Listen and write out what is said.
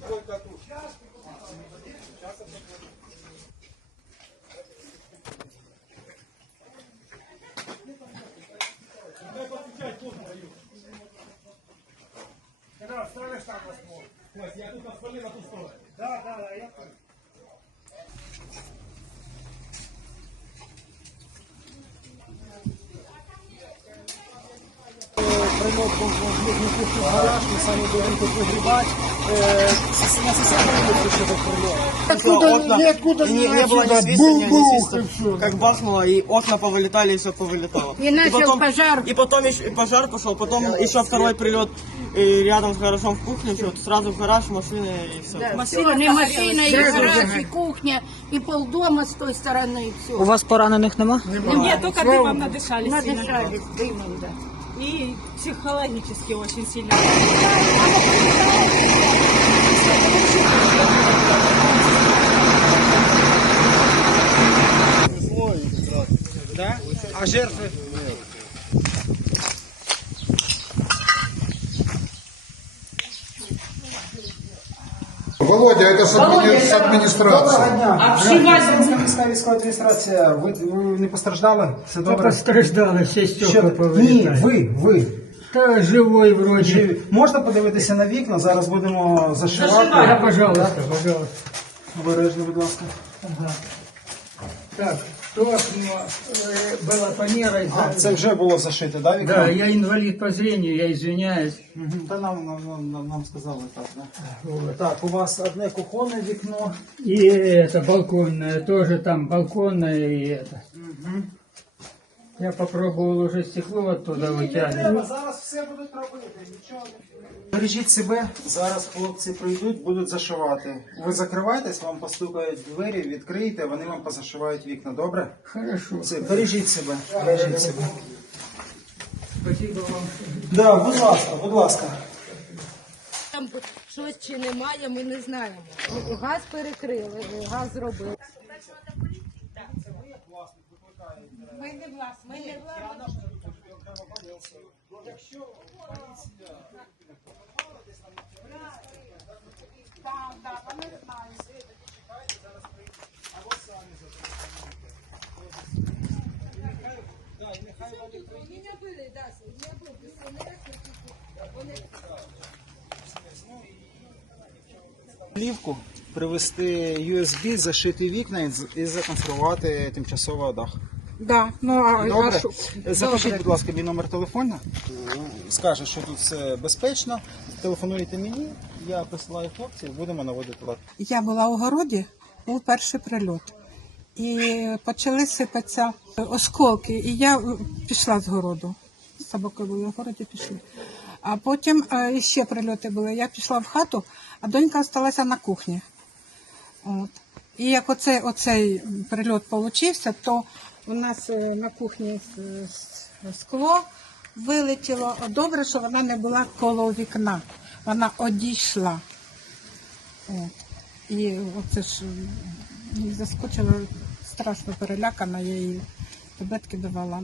Да, да, да, Сейчас. понял. Примок пошли на купить гараж, и сами будем тут погибать. Откуда откуда как бахнуло, и окна повилітали, і все І Иначе пожар. И потом еще и пожар пішов, потом еще второй И рядом с гаражом в кухню, что сразу в гараж, машина и все. Машина, не машина, и гараж, и кухня, і полдома с той стороны. У вас пораненых нема? Нет, только надышались. вам дымом, Да. и психологически очень сильно. Ой, да? А жертвы? Володя, это с, админи... Володя, я... с администрации. Доброго дня. А міська адміністрація, ви, не постраждали? Все добре? Постраждали, все стекло Ні, ви, ви. Та живой вроде. Можна подивитися на вікна? Зараз будемо зашивати. Зашивати, пожалуйста, так, пожалуйста. Обережно, будь ласка. Ага. Угу. Так. То, что была помера да. и... А, ЦЖ было зашито, да, Виктор? Да, я инвалид по зрению, я извиняюсь. Угу. Да нам нам, нам нам сказали так, да? Вот. Так, у вас одно кухонное векно и это балконное, тоже там балконное и это. Угу. Я попробую вже стекло відтуди витягнути. Зараз все будуть робити. Нічого не... Бережіть себе, зараз хлопці прийдуть, будуть зашивати. Ви закривайтесь, вам постукають двері, відкрийте, вони вам позашивають вікна. Добре? Хорошо. Бережіть себе. бережіть себе. Да, бережіть я себе. Спасибо вам. Да, будь ласка, будь ласка. Там щось чи немає, ми не знаємо. Ми газ перекрили, ми газ зробили. Ми не власні, ми не власне. Там, так, вони Вони Плівку привезти USB, зашити вікна і законструвати тимчасовий дах. Да, ну, Добре. Вашу... Запишіть, Добре. будь ласка, мій номер телефону, Скажіть, що тут все безпечно, телефонуйте мені, я посилаю хлопців, будемо наводити лад. Я була у городі був перший прильот і почали сипатися осколки. І я пішла з городу, з в городі пішли. А потім а, ще прильоти були. Я пішла в хату, а донька залишилася на кухні. От. І як оцей, оцей прильот вийшов, то... У нас на кухні скло вилетіло, добре, що вона не була коло вікна. Вона одійшла. О, і оце ж не заскочило, страшно перелякана я її, табетки давала.